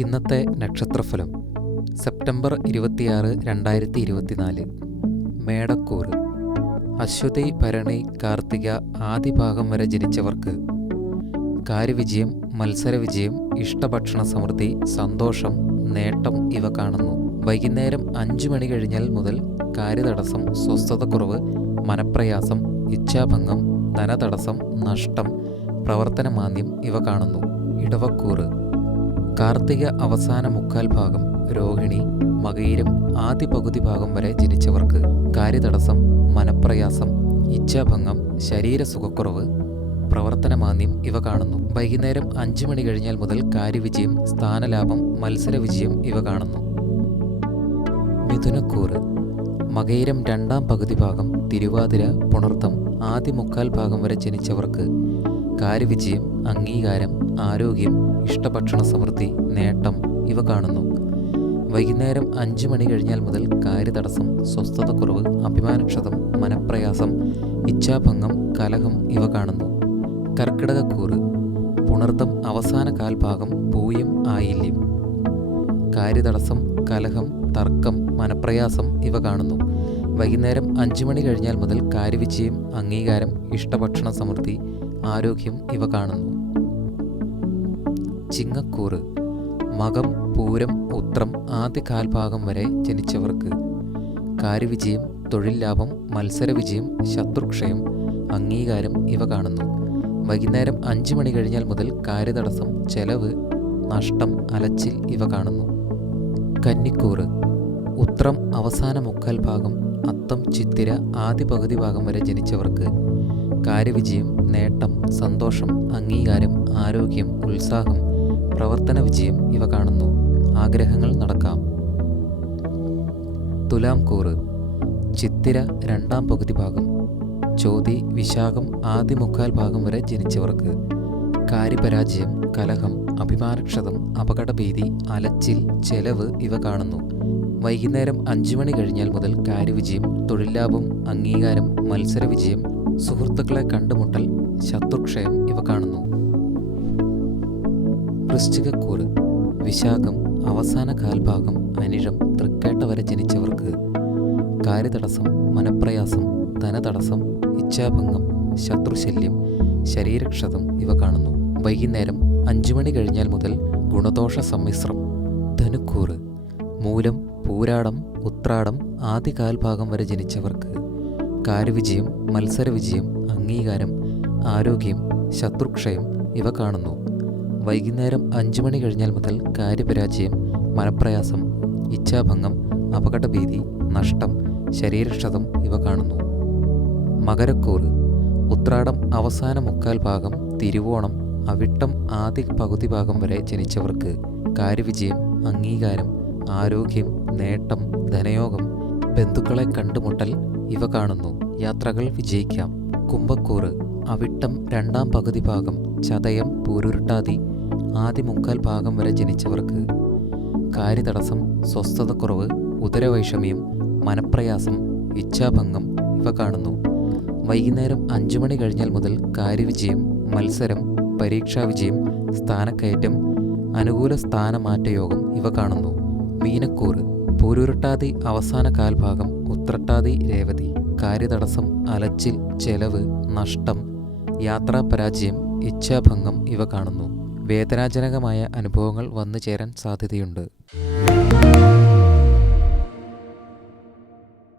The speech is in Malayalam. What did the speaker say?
ഇന്നത്തെ നക്ഷത്രഫലം സെപ്റ്റംബർ ഇരുപത്തിയാറ് രണ്ടായിരത്തി ഇരുപത്തിനാല് മേടക്കൂറ്. അശ്വതി ഭരണി കാർത്തിക ആദിഭാഗം ഭാഗം വരെ ജനിച്ചവർക്ക് കാര്യവിജയം മത്സരവിജയം ഇഷ്ടഭക്ഷണ സമൃദ്ധി സന്തോഷം നേട്ടം ഇവ കാണുന്നു. വൈകുന്നേരം അഞ്ചു മണി കഴിഞ്ഞാൽ മുതൽ കാര്യതടസ്സം സ്വസ്ഥതക്കുറവ് മനപ്രയാസം ഇച്ഛാഭംഗം ധനതടസ്സം നഷ്ടം പ്രവർത്തനമാന്ദ്യം ഇവ കാണുന്നു. ഇടവക്കൂറ്. കാർത്തിക അവസാന മുക്കാൽ ഭാഗം രോഹിണി മകയിരം ആദ്യ പകുതി ഭാഗം വരെ ജനിച്ചവർക്ക് കാര്യതടസ്സം മനപ്രയാസം ഇച്ഛാഭംഗം ശരീരസുഖക്കുറവ് പ്രവർത്തനമാന്ദ്യം ഇവ കാണുന്നു. വൈകുന്നേരം അഞ്ചു മണി കഴിഞ്ഞാൽ മുതൽ കാര്യവിജയം സ്ഥാനലാഭം മത്സരവിജയം ഇവ കാണുന്നു. മിഥുനക്കൂറ് മകയിരം രണ്ടാം പകുതി ഭാഗം തിരുവാതിര പുണർത്തം ആദ്യ മുക്കാൽ ഭാഗം വരെ ജനിച്ചവർക്ക് കാര്യവിജയം അംഗീകാരം ആരോഗ്യം ഇഷ്ടഭക്ഷണ സമൃദ്ധി നേട്ടം ഇവ കാണുന്നു. വൈകുന്നേരം അഞ്ച് മണി കഴിഞ്ഞാൽ മുതൽ കാര്യതടസ്സം സ്വസ്ഥതക്കുറവ് അഭിമാനക്ഷതം മനപ്രയാസം ഇച്ഛാഭംഗം കലഹം ഇവ കാണുന്നു. കർക്കിടകക്കൂറ് പുണർത്തം അവസാന കാൽഭാഗം പൂയം ആയില്യം. കാര്യതടസ്സം കലഹം തർക്കം മനപ്രയാസം ഇവ കാണുന്നു. വൈകുന്നേരം അഞ്ചു മണി കഴിഞ്ഞാൽ മുതൽ കാര്യവിജയം അംഗീകാരം ഇഷ്ടഭക്ഷണ സമൃദ്ധി ആരോഗ്യം ഇവ കാണുന്നു. ചിങ്ങക്കൂറ് മകം പൂരം ഉത്രം ആദ്യ കാൽഭാഗം വരെ ജനിച്ചവർക്ക്. കാര്യവിജയം തൊഴിൽ ലാഭം മത്സരവിജയം ശത്രുക്ഷയം അംഗീകാരം ഇവ കാണുന്നു. വൈകുന്നേരം അഞ്ച് മണി കഴിഞ്ഞാൽ മുതൽ കാര്യതടസ്സം ചെലവ് നഷ്ടം അലച്ചിൽ ഇവ കാണുന്നു. കന്നിക്കൂറ് ഉത്രം അവസാന മുക്കാൽ ഭാഗം അത്തം ചിത്തിര ആദ്യ പകുതി ഭാഗം വരെ ജനിച്ചവർക്ക്. കാര്യവിജയം നേട്ടം സന്തോഷം അംഗീകാരം ആരോഗ്യം ഉത്സാഹം പ്രവർത്തന വിജയം ഇവ കാണുന്നു. ആഗ്രഹങ്ങൾ നടക്കാം. തുലാം കൂറ് ചിത്തിര രണ്ടാം പകുതി ഭാഗം ചോതി വിശാഖം ആദ്യ മുക്കാൽ ഭാഗം വരെ ജനിച്ചവർക്ക് കാര്യപരാജയം കലഹം അഭിമാനക്ഷതം അപകടഭീതി അലച്ചിൽ ചെലവ് ഇവ കാണുന്നു. വൈകുന്നേരം അഞ്ചു മണി കഴിഞ്ഞാൽ മുതൽ കാര്യവിജയം തൊഴിൽ ലാഭം അംഗീകാരം മത്സരവിജയം സുഹൃത്തുക്കളെ കണ്ടുമുട്ടൽ ശത്രുക്ഷയം ഇവ കാണുന്നു. വൃശ്ചികക്കൂറ് വിശാഖം അവസാന കാൽഭാഗം അനിഴം തൃക്കേട്ട വരെ ജനിച്ചവർക്ക് കാര്യതടസ്സം മനപ്രയാസം ധനതടസ്സം ഇച്ഛാഭംഗം ശത്രുശല്യം ശരീരക്ഷതം ഇവ കാണുന്നു. വൈകുന്നേരം അഞ്ചു മണി കഴിഞ്ഞാൽ മുതൽ ഗുണദോഷ സമ്മിശ്രം ധനുക്കൂറ് മൂലം പൂരാടം ഉത്രാടം ആദ്യ കാൽഭാഗം വരെ ജനിച്ചവർക്ക് കാര്യവിജയം മത്സരവിജയം അംഗീകാരം ആരോഗ്യം ശത്രുക്ഷയം ഇവ കാണുന്നു. വൈകുന്നേരം അഞ്ചു മണി കഴിഞ്ഞാൽ മുതൽ കാര്യപരാജയം മനപ്രയാസം ഇച്ഛാഭംഗം അപകടഭീതി നഷ്ടം ശരീരക്ഷതം ഇവ കാണുന്നു. മകരക്കൂറ് ഉത്രാടം അവസാന മുക്കാൽ ഭാഗം തിരുവോണം അവിട്ടം ആദ്യ പകുതി ഭാഗം വരെ ജനിച്ചവർക്ക് കാര്യവിജയം അംഗീകാരം ആരോഗ്യം നേട്ടം ധനയോഗം ബന്ധുക്കളെ കണ്ടുമുട്ടൽ ഇവ കാണുന്നു. യാത്രകൾ വിജയിക്കാം. കുംഭക്കൂറ് അവിട്ടം രണ്ടാം പകുതി ഭാഗം ചതയം പൂരുരുട്ടാതി ആദ്യ മുക്കാൽ ഭാഗം വരെ ജനിച്ചവർക്ക് കാര്യതടസ്സം സ്വസ്ഥതക്കുറവ് ഉദരവൈഷമ്യം മനപ്രയാസം ഇച്ഛാഭംഗം ഇവ കാണുന്നു. വൈകുന്നേരം അഞ്ചു മണി കഴിഞ്ഞാൽ മുതൽ കാര്യവിജയം മത്സരം പരീക്ഷാ വിജയം സ്ഥാനക്കയറ്റം അനുകൂല സ്ഥാനമാറ്റയോഗം ഇവ കാണുന്നു. മീനക്കൂറ് പൂരുരുട്ടാതി അവസാന കാൽഭാഗം ഉത്രട്ടാതി രേവതി. കാര്യതടസ്സം അലച്ചിൽ ചെലവ് നഷ്ടം യാത്രാപരാജയം ഇച്ഛാഭംഗം ഇവ കാണുന്നു. വേദനാജനകമായ അനുഭവങ്ങൾ വന്നു ചേരാൻ സാധ്യതയുണ്ട്.